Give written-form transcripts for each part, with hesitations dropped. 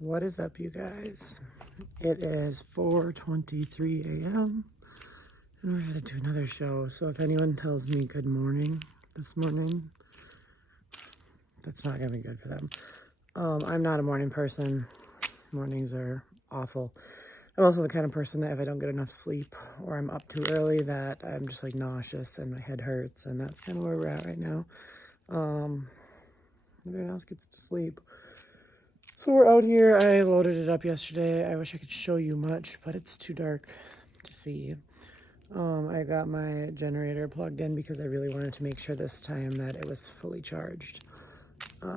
What is up, you guys? It is 4:23 a.m. and we're headed to another show. So if anyone tells me good morning this morning, that's not gonna be good for them. I'm not a morning person. Mornings are awful. I'm also the kind of person that if I don't get enough sleep or I'm up too early, that I'm just like nauseous and my head hurts, and that's kind of where we're at right now. Everyone else gets to sleep. So we're out here. I loaded it up yesterday. I wish I could show you much, but it's too dark to see. I got my generator plugged in because I really wanted to make sure this time that it was fully charged. I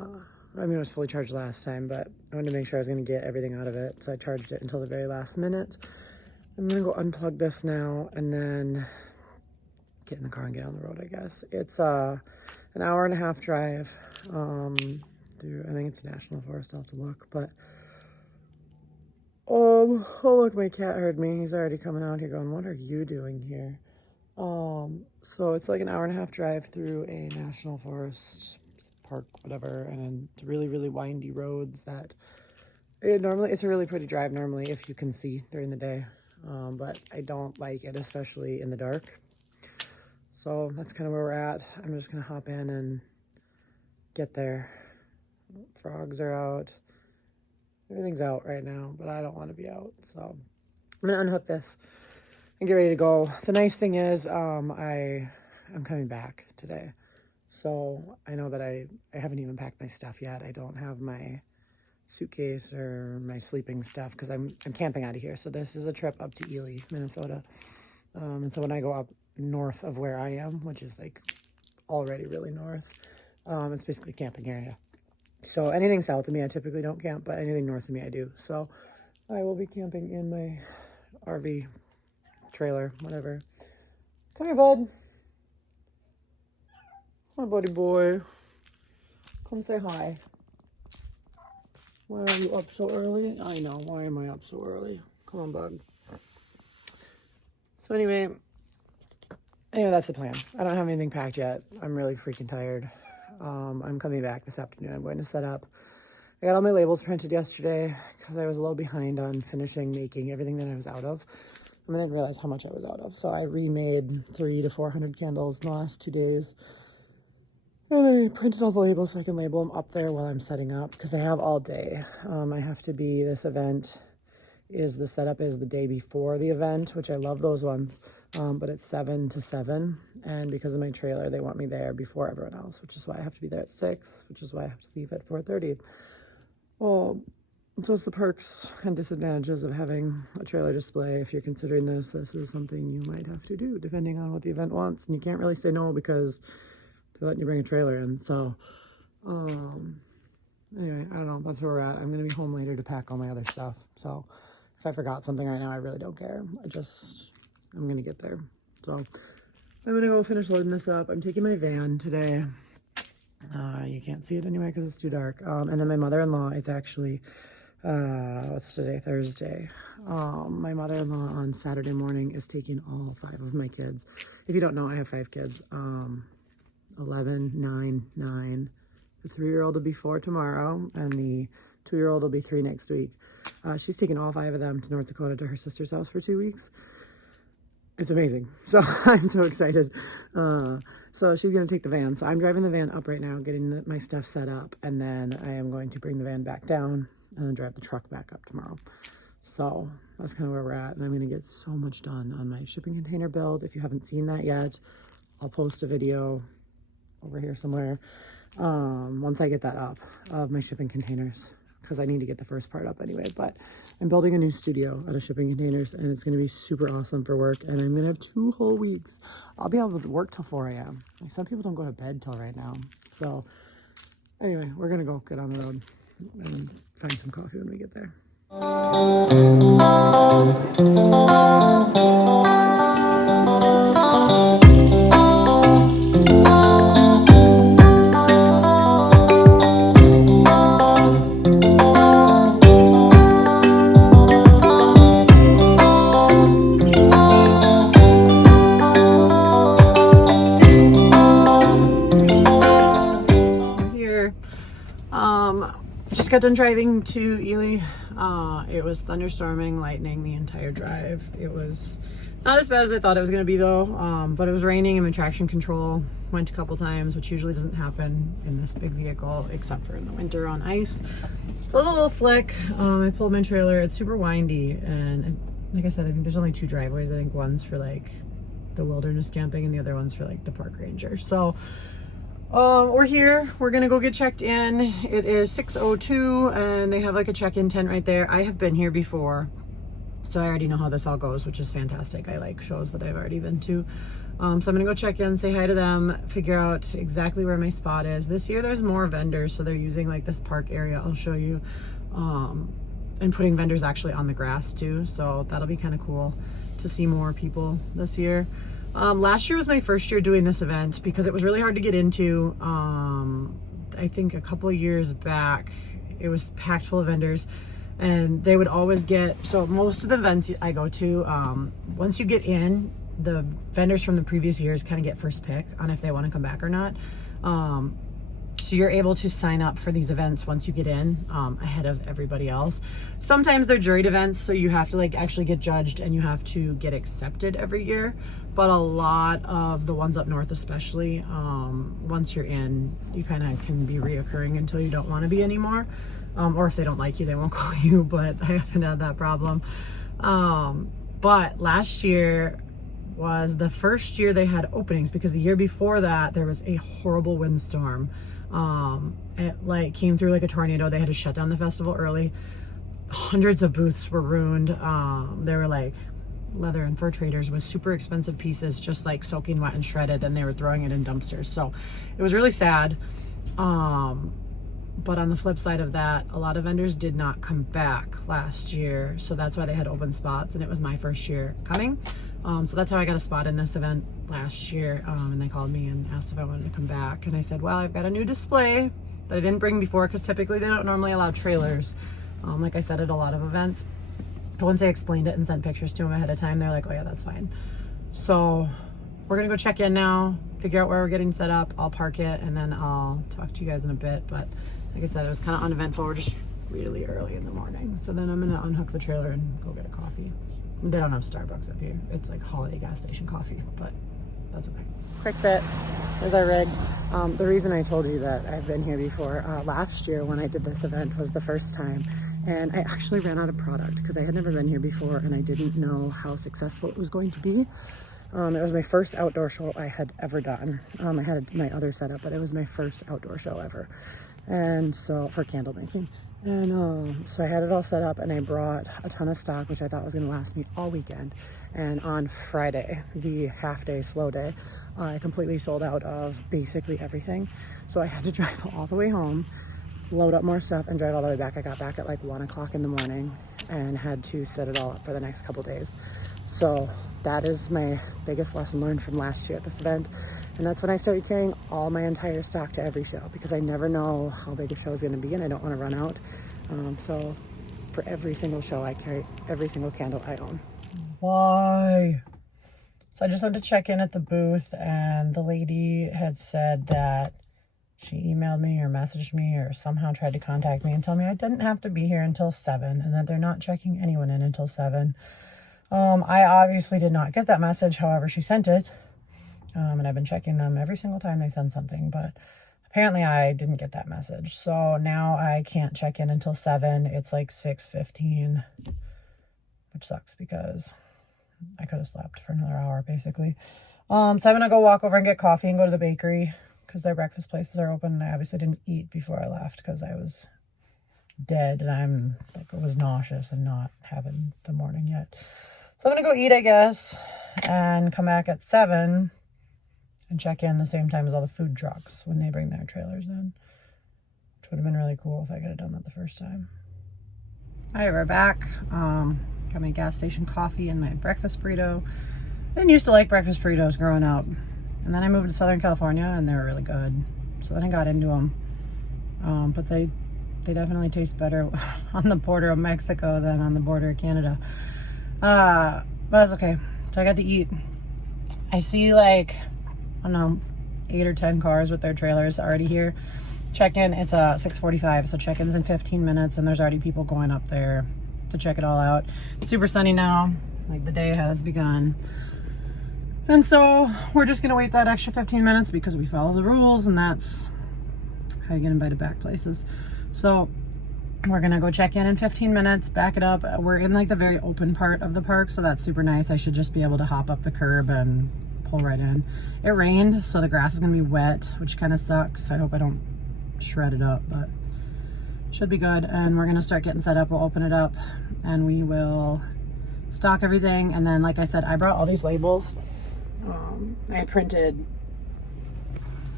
mean, it was fully charged last time, but I wanted to make sure I was going to get everything out of it. So I charged it until the very last minute. I'm going to go unplug this now and then get in the car and get on the road, I guess. It's an hour and a half drive through, I think it's National Forest, I'll have to look, but oh look, my cat heard me. He's already coming out here going, what are you doing here? So it's like an hour and a half drive through a National Forest park, whatever, and it's really, really windy roads that it's a really pretty drive normally if you can see during the day, but I don't like it, especially in the dark. So that's kind of where we're at. I'm just gonna hop in and get there. Frogs are out. Everything's out right now, but I don't want to be out. So I'm gonna unhook this and get ready to go. The nice thing is I'm coming back today. So I know that I haven't even packed my stuff yet. I don't have my suitcase or my sleeping stuff because I'm camping out of here. So this is a trip up to Ely, Minnesota. And so when I go up north of where I am, which is like already really north, it's basically a camping area. So anything south of me, I typically don't camp, but anything north of me, I do. So I will be camping in my RV trailer, whatever. Come here, bud. Hi, buddy boy. Come say hi. Why are you up so early? I know. Why am I up so early? Come on, bud. So anyway, that's the plan. I don't have anything packed yet. I'm really freaking tired. I'm coming back this afternoon. I'm going to set up. I got all my labels printed yesterday because I was a little behind on finishing making everything that I was out of. I didn't realize how much I was out of. So I remade 300 to 400 candles in the last 2 days. And I printed all the labels so I can label them up there while I'm setting up because I have all day. This event the setup is the day before the event, which I love those ones. But it's 7 to 7. And because of my trailer, they want me there before everyone else, which is why I have to be there at 6, which is why I have to leave at 4:30. So it's the perks and disadvantages of having a trailer display. If you're considering this is something you might have to do depending on what the event wants. And you can't really say no because they're letting you bring a trailer in. So, anyway, I don't know. That's where we're at. I'm going to be home later to pack all my other stuff. So if I forgot something right now, I really don't care. I'm going to get there. So I'm going to go finish loading this up. I'm taking my van today. You can't see it anyway because it's too dark. And then my mother-in-law, it's actually, what's today? Thursday. My mother-in-law on Saturday morning is taking all 5 of my kids. If you don't know, I have 5 kids. 11, 9, 9. The 3-year-old will be 4 tomorrow, and the 2-year-old will be 3 next week. She's taking all 5 of them to North Dakota to her sister's house for 2 weeks. It's amazing. So I'm so excited. So she's going to take the van. So I'm driving the van up right now, getting my stuff set up. And then I am going to bring the van back down and then drive the truck back up tomorrow. So that's kind of where we're at. And I'm going to get so much done on my shipping container build. If you haven't seen that yet, I'll post a video over here somewhere once I get that up of my shipping containers, because I need to get the first part up anyway. But I'm building a new studio out of shipping containers, and it's going to be super awesome for work. And I'm going to have 2 whole weeks. I'll be able to work till 4 a.m. Like, some people don't go to bed till right now. So anyway, we're going to go get on the road and find some coffee when we get there. Just got got done driving to Ely. It was thunderstorming, lightning the entire drive. It was not as bad as I thought it was going to be though, but it was raining and my traction control went a couple times, which usually doesn't happen in this big vehicle except for in the winter on ice. So it was a little slick. I pulled my trailer. It's super windy, and like I said, I think there's only 2 driveways. I think one's for like the wilderness camping and the other one's for like the park ranger. So we're here. We're gonna go get checked in. It is 6:02 and they have like a check-in tent right there. I have been here before, so I already know how this all goes, which is fantastic. I like shows that I've already been to. So I'm gonna go check in, say hi to them, figure out exactly where my spot is. This year there's more vendors, so they're using like this park area. I'll show you, and putting vendors actually on the grass too. So that'll be kind of cool to see more people this year. Last year was my first year doing this event because it was really hard to get into. I think a couple of years back, it was packed full of vendors. And they would always get, so most of the events I go to, once you get in, the vendors from the previous years kind of get first pick on if they want to come back or not. So you're able to sign up for these events once you get in, ahead of everybody else. Sometimes they're juried events, so you have to like actually get judged and you have to get accepted every year. But a lot of the ones up north especially, once you're in, you kind of can be reoccurring until you don't want to be anymore. Or if they don't like you, they won't call you, but I haven't had that problem. But last year was the first year they had openings, because the year before that there was a horrible windstorm. It like came through like a tornado. They had to shut down the festival early. Hundreds of booths were ruined. They were like leather and fur traders with super expensive pieces just like soaking wet and shredded, and they were throwing it in dumpsters. So it was really sad. But on the flip side of that, a lot of vendors did not come back last year. So that's why they had open spots, and it was my first year coming. So that's how I got a spot in this event last year. And they called me and asked if I wanted to come back. And I said, well, I've got a new display that I didn't bring before, because typically they don't normally allow trailers. Like I said, at a lot of events. But once I explained it and sent pictures to them ahead of time, they're like, oh yeah, that's fine. So we're gonna go check in now, figure out where we're getting set up. I'll park it, and then I'll talk to you guys in a bit. But like I said, it was kind of uneventful. We're just really early in the morning. So then I'm gonna unhook the trailer and go get a coffee. They don't have Starbucks up here. It's like holiday gas station coffee, but that's okay. Quick bit, there's our rig. The reason I told you that I've been here before, last year when I did this event was the first time, and I actually ran out of product because I had never been here before and I didn't know how successful it was going to be. It was my first outdoor show I had ever done. I had my other setup, but it was my first outdoor show ever. And so, for candle making. And so I had it all set up, and I brought a ton of stock, which I thought was going to last me all weekend. And on Friday, the half day, slow day, I completely sold out of basically everything. So I had to drive all the way home, load up more stuff, and drive all the way back. I got back at like 1 o'clock in the morning and had to set it all up for the next couple days. So that is my biggest lesson learned from last year at this event. And that's when I started carrying all my entire stock to every show, because I never know how big a show is going to be and I don't want to run out. So for every single show, I carry every single candle I own. Why? So I just had to check in at the booth, and the lady had said that she emailed me or messaged me or somehow tried to contact me and tell me I didn't have to be here until 7 and that they're not checking anyone in until 7. I obviously did not get that message. However, she sent it. And I've been checking them every single time they send something, but apparently I didn't get that message. So now I can't check in until 7. It's like 6:15, which sucks because I could have slept for another hour basically. So I'm going to go walk over and get coffee and go to the bakery because their breakfast places are open. And I obviously didn't eat before I left because I was dead and I was nauseous and not having the morning yet. So I'm going to go eat, I guess, and come back at 7 and check in the same time as all the food trucks when they bring their trailers in, which would have been really cool if I could have done that the first time. All right, we're back. Got my gas station coffee and my breakfast burrito. I didn't used to like breakfast burritos growing up. And then I moved to Southern California and they were really good. So then I got into them. But they definitely taste better on the border of Mexico than on the border of Canada. But that's okay. So I got to eat. I see like, I don't know, 8 or 10 cars with their trailers already here. check-in, it's 6:45, so check-in's in 15 minutes, and there's already people going up there to check it all out. It's super sunny now, like the day has begun. And so we're just gonna wait that extra 15 minutes because we follow the rules, and that's how you get invited back places. So we're gonna go check in 15 minutes, back it up. We're in like the very open part of the park, so that's super nice. I should just be able to hop up the curb and pull right in. It rained, so the grass is gonna be wet, which kind of sucks. I hope I don't shred it up, but it should be good. And we're gonna start getting set up. We'll open it up and we will stock everything. And then, like I said, I brought all these labels. I printed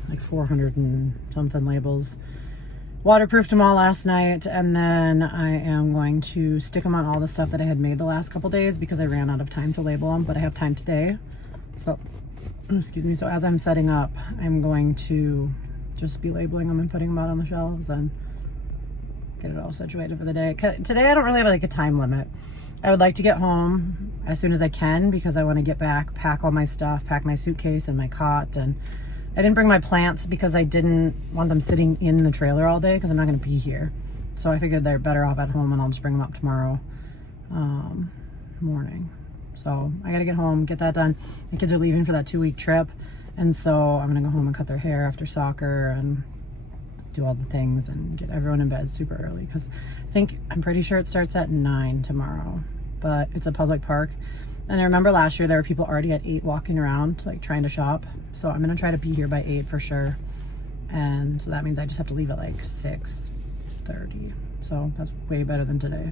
like 400 and something labels. Waterproofed them all last night, and then I am going to stick them on all the stuff that I had made the last couple days because I ran out of time to label them, but I have time today. So, excuse me, so as I'm setting up, I'm going to just be labeling them and putting them out on the shelves and get it all situated for the day. Today I don't really have like a time limit. I would like to get home as soon as I can because I want to get back, pack all my stuff, pack my suitcase and my cot. And I didn't bring my plants because I didn't want them sitting in the trailer all day because I'm not going to be here. So I figured they're better off at home, and I'll just bring them up tomorrow morning. So I got to get home, get that done. The kids are leaving for that 2-week trip. And so I'm going to go home and cut their hair after soccer and do all the things and get everyone in bed super early because I'm pretty sure it starts at 9 tomorrow, but it's a public park. And I remember last year there were people already at 8 walking around, like trying to shop. So I'm gonna try to be here by 8 for sure. And so that means I just have to leave at like 6:30. So that's way better than today.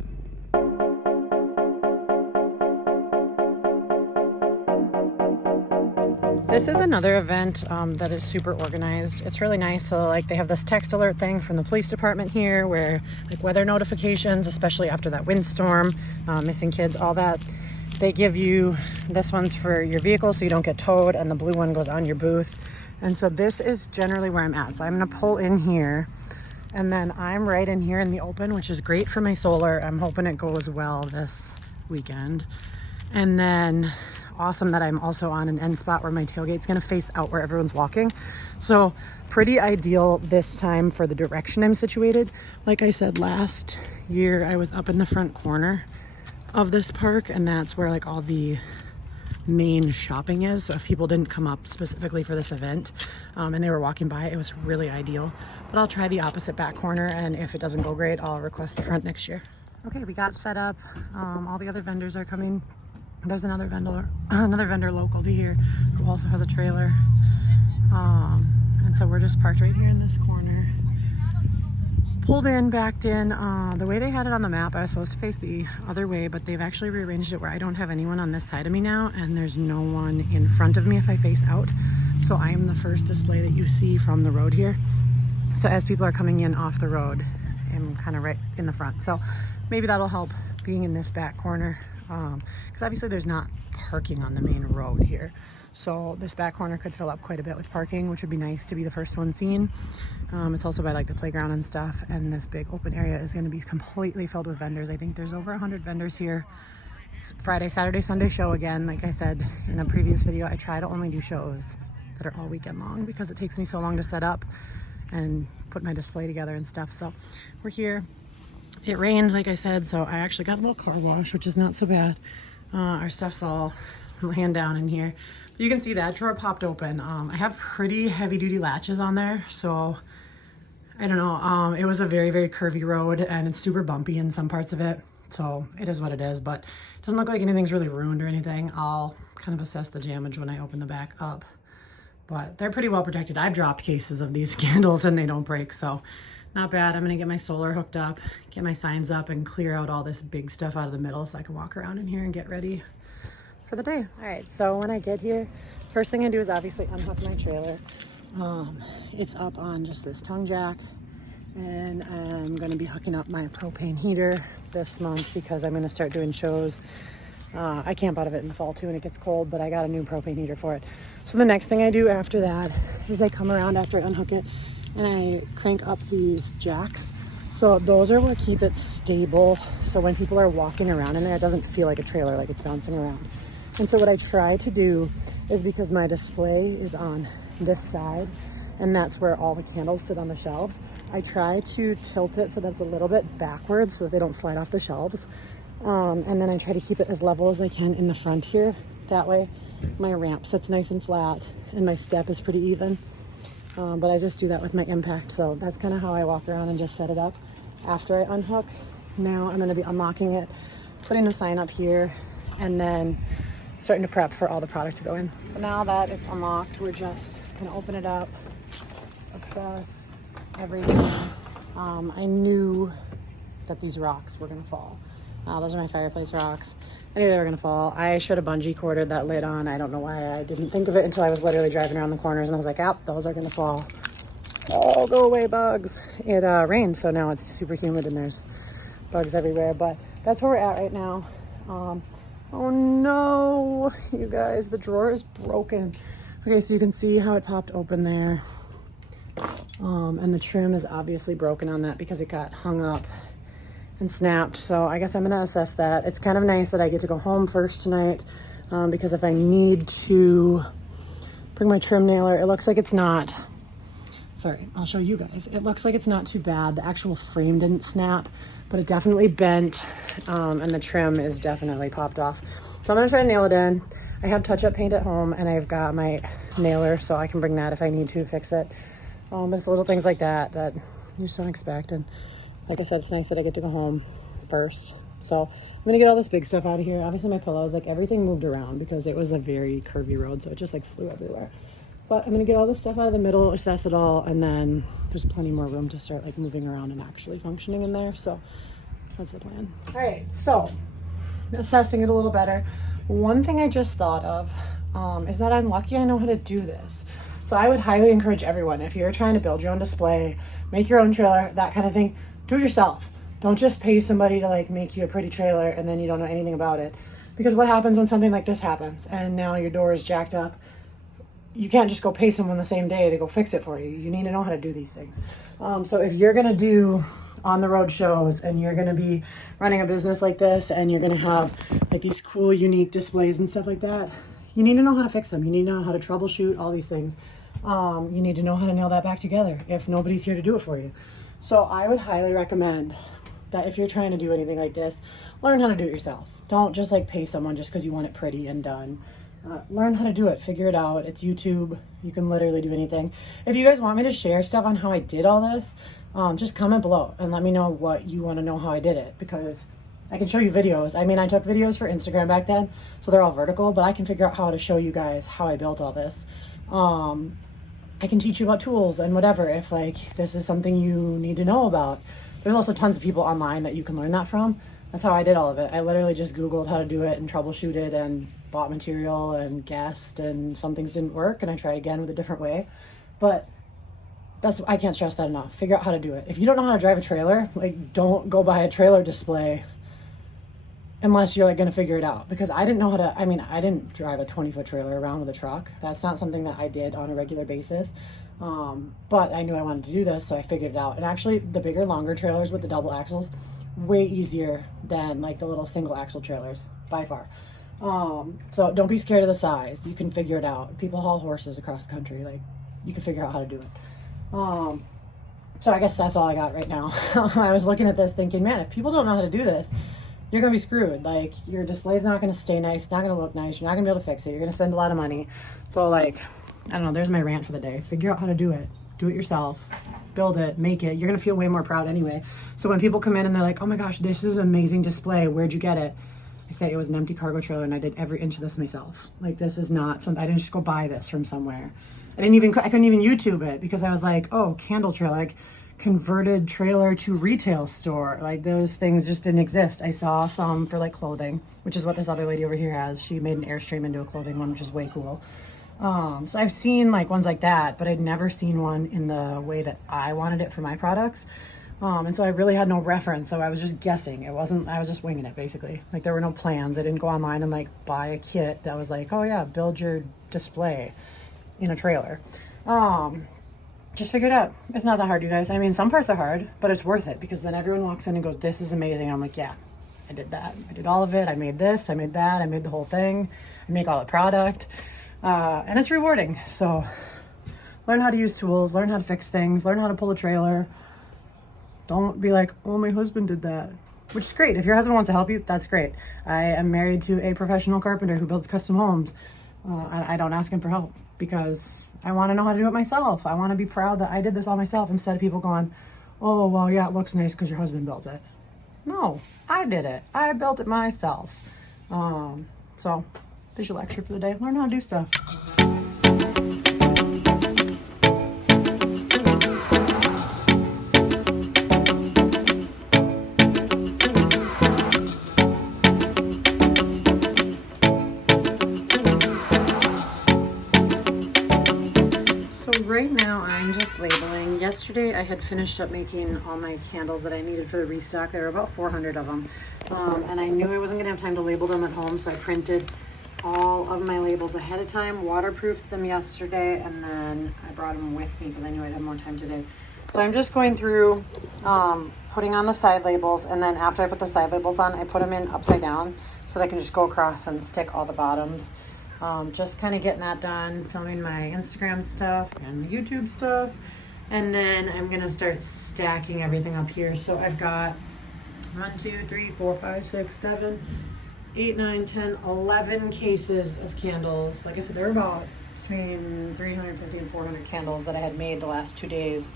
This is another event that is super organized. It's really nice. So like they have this text alert thing from the police department here where like weather notifications, especially after that windstorm, missing kids, all that. They give you, this one's for your vehicle so you don't get towed, and the blue one goes on your booth. And so this is generally where I'm at. So I'm gonna pull in here, and then I'm right in here in the open, which is great for my solar. I'm hoping it goes well this weekend. And then awesome that I'm also on an end spot where my tailgate's gonna face out where everyone's walking. So pretty ideal this time for the direction I'm situated. Like I said, last year I was up in the front corner of this park, and that's where like all the main shopping is. So if people didn't come up specifically for this event and they were walking by, it was really ideal. But I'll try the opposite back corner, and if it doesn't go great, I'll request the front next year. Okay, we got set up. All the other vendors are coming. There's another vendor local to here who also has a trailer. And so we're just parked right here in this corner. Pulled in, backed in. The way they had it on the map, I was supposed to face the other way, but they've actually rearranged it where I don't have anyone on this side of me now, and there's no one in front of me if I face out. So I am the first display that you see from the road here. So as people are coming in off the road, I'm kind of right in the front. So maybe that'll help being in this back corner. Because obviously there's not parking on the main road here. So this back corner could fill up quite a bit with parking, which would be nice to be the first one seen. It's also by like the playground and stuff, and this big open area is going to be completely filled with vendors. I think there's over 100 vendors here. It's Friday, Saturday, Sunday show again. Like I said in a previous video, I try to only do shows that are all weekend long because it takes me so long to set up and put my display together and stuff. So we're here. It rained, like I said, so I actually got a little car wash, which is not so bad. Our stuff's all laying down in here. You can see that drawer popped open. I have pretty heavy duty latches on there, so I don't know. It was a very, very curvy road, and it's super bumpy in some parts of it. So it is what it is, but it doesn't look like anything's really ruined or anything. I'll kind of assess the damage when I open the back up, but they're pretty well protected. I've dropped cases of these candles and they don't break, so not bad. I'm gonna get my solar hooked up, get my signs up, and clear out all this big stuff out of the middle so I can walk around in here and get ready for the day. All right, so when I get here, first thing I do is obviously unhook my trailer. It's up on just this tongue jack, and I'm gonna be hooking up my propane heater this month because I'm gonna start doing shows. I camp out of it in the fall too, and it gets cold, but I got a new propane heater for it. So the next thing I do after that is I come around after I unhook it and I crank up these jacks. So those are what keep it stable. So when people are walking around in there, it doesn't feel like a trailer, like it's bouncing around. And so what I try to do is, because my display is on this side and that's where all the candles sit on the shelves. I try to tilt it so that it's a little bit backwards so that they don't slide off the shelves. And then I try to keep it as level as I can in the front here. That way my ramp sits nice and flat and my step is pretty even. But I just do that with my impact. So that's kind of how I walk around and just set it up after I unhook. Now I'm going to be unlocking it, putting the sign up here, and then starting to prep for all the product to go in. So now that it's unlocked, we're just going to open it up, assess everything. I knew that these rocks were going to fall. Those are my fireplace rocks. I knew they were going to fall. I should have bungee corded that lid on. I don't know why I didn't think of it until I was literally driving around the corners and I was like, ah, those are going to fall. Oh, go away, bugs. It rained, so now it's super humid and there's bugs everywhere. But that's where we're at right now. Oh no, you guys, the drawer is broken. Okay, so you can see how it popped open there. And the trim is obviously broken on that because it got hung up and snapped. So I guess I'm gonna assess that. It's kind of nice that I get to go home first tonight, because if I need to bring my trim nailer, it looks like it's not, sorry, I'll show you guys. It looks like it's not too bad. The actual frame didn't snap, but it definitely bent, and the trim is definitely popped off. So I'm gonna try to nail it in. I have touch-up paint at home and I've got my nailer, so I can bring that if I need to fix it. But it's little things like that that you just don't expect. And like I said, it's nice that I get to go home first. So I'm gonna get all this big stuff out of here. Obviously my pillows, like everything moved around because it was a very curvy road, so it just like flew everywhere. But I'm gonna get all this stuff out of the middle, assess it all, and then there's plenty more room to start like moving around and actually functioning in there. So that's the plan. All right, so assessing it a little better. One thing I just thought of is that I'm lucky I know how to do this. So I would highly encourage everyone, if you're trying to build your own display, make your own trailer, that kind of thing, do it yourself. Don't just pay somebody to like make you a pretty trailer and then you don't know anything about it. Because what happens when something like this happens and now your door is jacked up? You can't just go pay someone the same day to go fix it for you. You need to know how to do these things. So if you're gonna do on the road shows and you're gonna be running a business like this and you're gonna have like these cool, unique displays and stuff like that, you need to know how to fix them. You need to know how to troubleshoot all these things. You need to know how to nail that back together if nobody's here to do it for you. So I would highly recommend that if you're trying to do anything like this, learn how to do it yourself. Don't just like pay someone just because you want it pretty and done. Learn how to do it, figure it out. It's YouTube. You can literally do anything. If you guys want me to share stuff on how I did all this, just comment below and let me know what you want to know how I did it, because I can show you videos. I mean, I took videos for Instagram back then, so they're all vertical, but I can figure out how to show you guys how I built all this. I can teach you about tools and whatever, if like this is something you need to know about. There's also tons of people online that you can learn that from. That's how I did all of it. I literally just Googled how to do it and troubleshoot it and bought material and guessed, and some things didn't work and I tried again with a different way. But I can't stress that enough. Figure out how to do it. If you don't know how to drive a trailer, like don't go buy a trailer display unless you're like gonna figure it out. Because I didn't know how to, I mean, I didn't drive a 20-foot trailer around with a truck. That's not something that I did on a regular basis. But I knew I wanted to do this, so I figured it out. And actually the bigger, longer trailers with the double axles, way easier than like the little single axle trailers by far. So don't be scared of the size. You can figure it out. People haul horses across the country. Like you can figure out how to do it. So I guess that's all I got right now. I was looking at this thinking, man, if people don't know how to do this, you're gonna be screwed. Like your display's not gonna stay nice, it's not gonna look nice, you're not gonna be able to fix it, you're gonna spend a lot of money. So like, I don't know, there's my rant for the day. Figure out how to do it. Do it yourself. Build it, make it. You're gonna feel way more proud anyway. So when people come in and they're like, oh my gosh, this is an amazing display, where'd you get it? I say it was an empty cargo trailer and I did every inch of this myself. Like this is not something, I didn't just go buy this from somewhere. I couldn't even YouTube it because I was like, oh, candle trailer, like converted trailer to retail store. Like those things just didn't exist. I saw some for like clothing, which is what this other lady over here has. She made an Airstream into a clothing one, which is way cool. So I've seen like ones like that, but I'd never seen one in the way that I wanted it for my products. And so I really had no reference. So I was just guessing. I was just winging it basically. Like there were no plans. I didn't go online and like buy a kit that was like, oh yeah, build your display in a trailer. Just figure it out. It's not that hard, you guys. I mean, some parts are hard, but it's worth it because then everyone walks in and goes, this is amazing. I'm like, yeah, I did that. I did all of it. I made this, I made that, I made the whole thing. I make all the product. And it's rewarding. So Learn how to use tools, learn how to fix things, learn how to pull a trailer. Don't be like, oh, my husband did that, which is great. If your husband wants to help you, that's great. I am married to a professional carpenter who builds custom homes. I don't ask him for help because I want to know how to do it myself. I want to be proud that I did this all myself instead of people going, oh, well, yeah, it looks nice because your husband built it. No, I did it. I built it myself. So visual lecture for the day. Learn how to do stuff. Right now I'm just labeling. Yesterday I had finished up making all my candles that I needed for the restock. There were about 400 of them. And I knew I wasn't gonna have time to label them at home, so I printed all of my labels ahead of time, waterproofed them yesterday, and then I brought them with me because I knew I'd have more time today. So I'm just going through putting on the side labels, and then after I put the side labels on, I put them in upside down so that I can just go across and stick all the bottoms. Just kind of getting that done, filming my Instagram stuff and my YouTube stuff. And then I'm going to start stacking everything up here. So I've got 1, 2, 3, 4, 5, 6, 7, 8, 9, 10, 11 cases of candles. Like I said, there were about between 350 and 400 candles that I had made the last 2 days,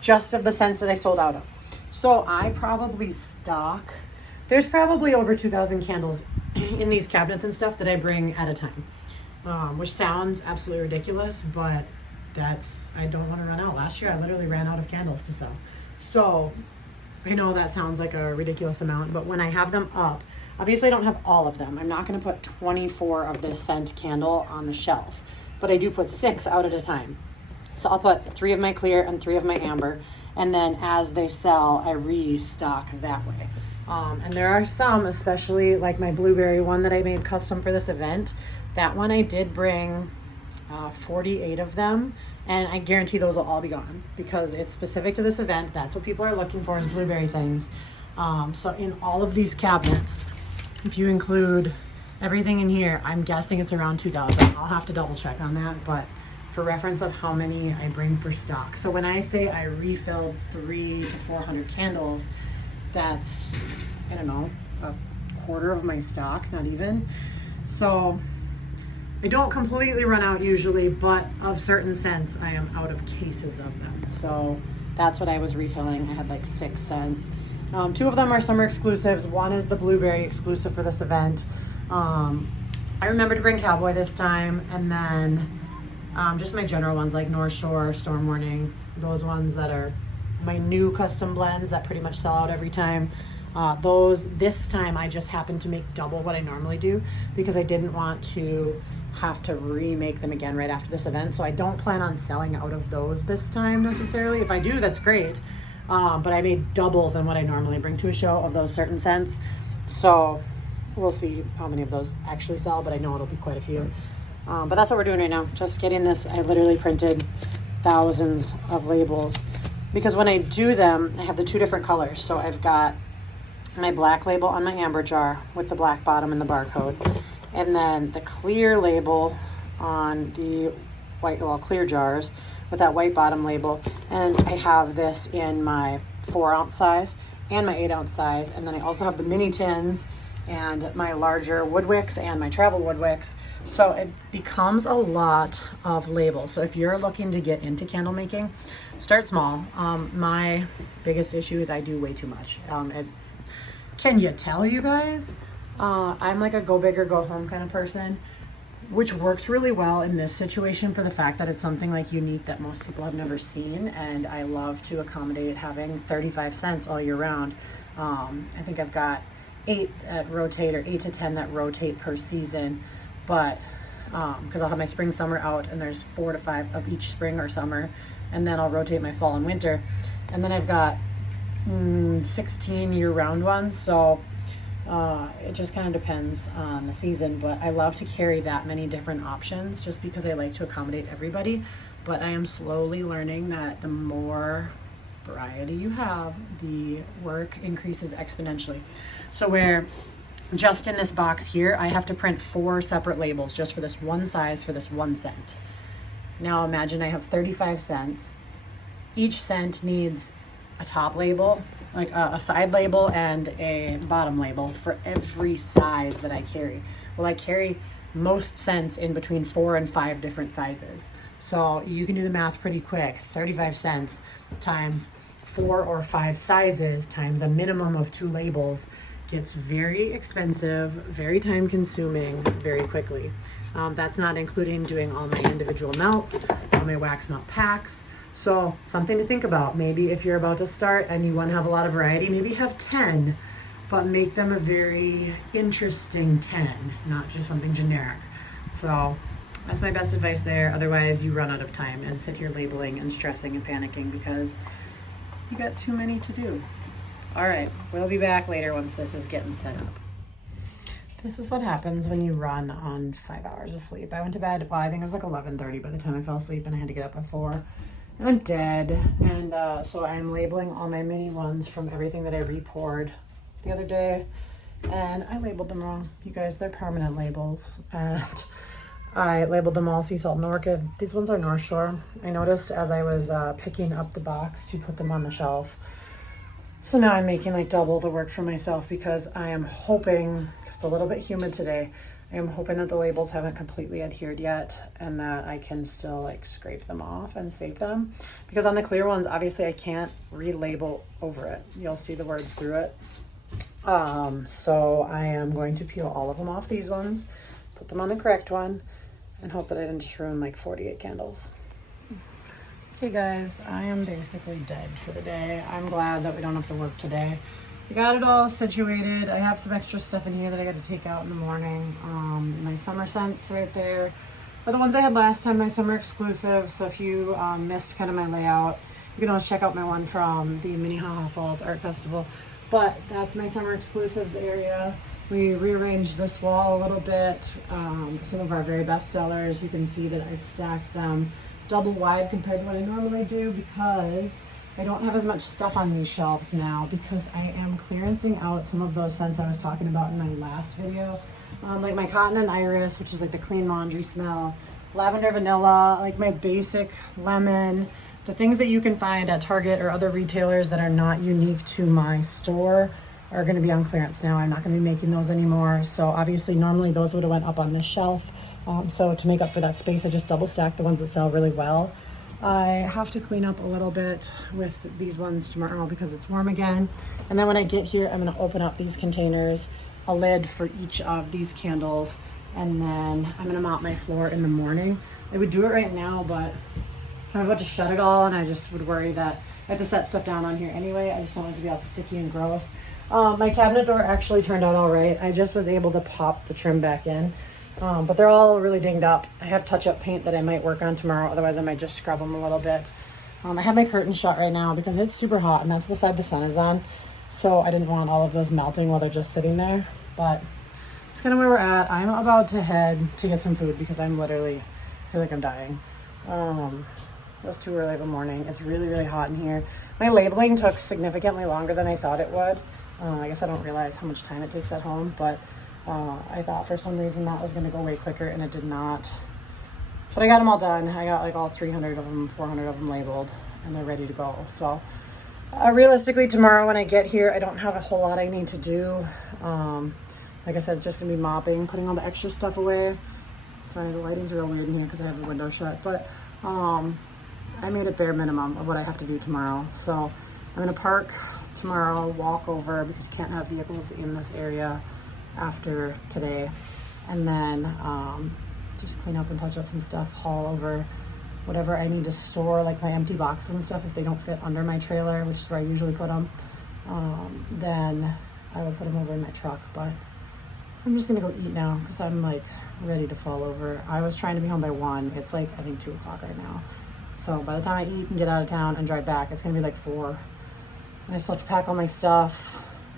just of the scents that I sold out of. So I probably stock, there's probably over 2,000 candles in these cabinets and stuff that I bring at a time. Which sounds absolutely ridiculous, but I don't want to run out. Last year I literally ran out of candles to sell. So I know that sounds like a ridiculous amount, but when I have them up, obviously I don't have all of them. I'm not going to put 24 of this scent candle on the shelf, but I do put 6 out at a time. So I'll put 3 of my clear and 3 of my amber, and then as they sell, I restock that way. And there are some, especially like my blueberry one that I made custom for this event. That one I did bring 48 of them, and I guarantee those will all be gone because it's specific to this event. That's what people are looking for, is blueberry things. So in all of these cabinets, if you include everything in here, I'm guessing it's around 2,000. I'll have to double check on that, but for reference of how many I bring for stock. So when I say I refilled 300 to 400 candles, that's, I don't know, a quarter of my stock, not even. So I don't completely run out usually, but of certain scents, I am out of cases of them. So that's what I was refilling. I had like 6 scents. 2 of them are summer exclusives. One is the blueberry exclusive for this event. I remember to bring Cowboy this time, and then just my general ones like North Shore, Storm Warning, those ones that are my new custom blends that pretty much sell out every time. This time I just happened to make double what I normally do because I didn't want to have to remake them again right after this event. So I don't plan on selling out of those this time necessarily. If I do, that's great. But I made double than what I normally bring to a show of those certain scents. So we'll see how many of those actually sell, but I know it'll be quite a few. But that's what we're doing right now. Just getting this. I literally printed thousands of labels because when I do them, I have the 2 different colors. So I've got my black label on my amber jar with the black bottom and the barcode, and then the clear label on the white, well, clear jars with that white bottom label. And I have this in my 4-ounce size and my 8-ounce size, and then I also have the mini tins and my larger wood wicks and my travel wood wicks. So it becomes a lot of labels. So if you're looking to get into candle making, start small. My biggest issue is I do way too much. Can you tell, you guys? I'm like a go big or go home kind of person, which works really well in this situation for the fact that it's something like unique that most people have never seen, and I love to accommodate having 35 cents all year round. I think I've got 8 that rotate, or 8 to 10 that rotate per season, but because I'll have my spring summer out, and there's 4 to 5 of each spring or summer, and then I'll rotate my fall and winter, and then I've got 16 year-round ones. So it just kind of depends on the season, but I love to carry that many different options just because I like to accommodate everybody. But I am slowly learning that the more variety you have, the work increases exponentially. So where just in this box here, I have to print 4 separate labels just for this one size for this one scent. Now imagine I have 35 cents. Each cent needs a top label, like a side label and a bottom label for every size that I carry. Well, I carry most cents in between 4 and 5 different sizes. So you can do the math pretty quick. 35 cents times 4 or 5 sizes times a minimum of 2 labels gets very expensive, very time consuming, very quickly. That's not including doing all my individual melts, all my wax melt packs. So something to think about. Maybe if you're about to start and you want to have a lot of variety, maybe have 10, but make them a very interesting 10, not just something generic. So that's my best advice there. Otherwise you run out of time and sit here labeling and stressing and panicking because you got too many to do. All right, we'll be back later once this is getting set up. This is what happens when you run on 5 hours of sleep. I went to bed, well, I think it was like 11:30 by the time I fell asleep, and I had to get up at 4. And I'm dead. And so I'm labeling all my mini ones from everything that I re-poured the other day. And I labeled them wrong. You guys, they're permanent labels. And I labeled them all Sea Salt and Orchid. These ones are North Shore. I noticed as I was picking up the box to put them on the shelf. So now I'm making like double the work for myself because I am hoping, it's a little bit humid today, I am hoping that the labels haven't completely adhered yet and that I can still like scrape them off and save them. Because on the clear ones, obviously I can't relabel over it. You'll see the words through it. So I am going to peel all of them off these ones, put them on the correct one, and hope that I didn't just ruin like 48 candles. Okay guys, I am basically dead for the day. I'm glad that we don't have to work today. We got it all situated. I have some extra stuff in here that I got to take out in the morning. My summer scents right there are the ones I had last time, my summer exclusive. So if you missed kind of my layout, you can always check out my one from the Minnehaha Falls Art Festival. But that's my summer exclusives area. We rearranged this wall a little bit. Some of our very best sellers, you can see that I've stacked them double wide compared to what I normally do because I don't have as much stuff on these shelves now because I am clearancing out some of those scents I was talking about in my last video. Like my cotton and iris, which is like the clean laundry smell, lavender vanilla, like my basic lemon, the things that you can find at Target or other retailers that are not unique to my store are going to be on clearance now. I'm not going to be making those anymore. So obviously normally those would have went up on this shelf. So to make up for that space, I just double stacked the ones that sell really well. I have to clean up a little bit with these ones tomorrow because it's warm again. And then when I get here, I'm going to open up these containers, a lid for each of these candles, and then I'm going to mop my floor in the morning. I would do it right now, but I'm about to shut it all, and I just would worry that I have to set stuff down on here anyway. I just don't want it to be all sticky and gross. My cabinet door actually turned out all right. I just was able to pop the trim back in. But they're all really dinged up. I have touch-up paint that I might work on tomorrow. Otherwise, I might just scrub them a little bit. I have my curtains shut right now because it's super hot, and that's the side the sun is on. So I didn't want all of those melting while they're just sitting there. But it's kind of where we're at. I'm about to head to get some food because I'm literally feel like I'm dying. It was too early of a morning. It's really, really hot in here. My labeling took significantly longer than I thought it would. I guess I don't realize how much time it takes at home, but I thought for some reason that was going to go way quicker, and it did not. But I got them all done. I got like all 300 of them, 400 of them labeled, and they're ready to go. So realistically, tomorrow when I get here, I don't have a whole lot I need to do. Like I said, it's just going to be mopping, putting all the extra stuff away. Sorry, the lighting's real weird in here because I have the window shut. But I made it bare minimum of what I have to do tomorrow. So I'm going to park tomorrow, walk over because you can't have vehicles in this area after today, and then just clean up and touch up some stuff, haul over whatever I need to store, like my empty boxes and stuff if they don't fit under my trailer, which is where I usually put them. Then I will put them over in my truck. But I'm just gonna go eat now because I'm like ready to fall over. I was trying to be home by 1. It's like I think 2 o'clock right now. So by the time I eat and get out of town and drive back, it's gonna be like 4. And I still have to pack all my stuff.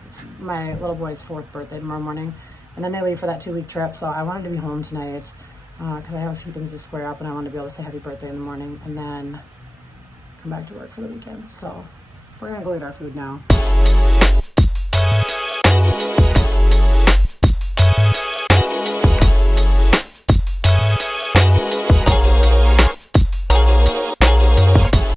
It's my little boy's 4th birthday tomorrow morning, and then they leave for that 2-week trip. So I wanted to be home tonight because I have a few things to square up, and I wanted to be able to say happy birthday in the morning and then come back to work for the weekend. So we're gonna go eat our food now.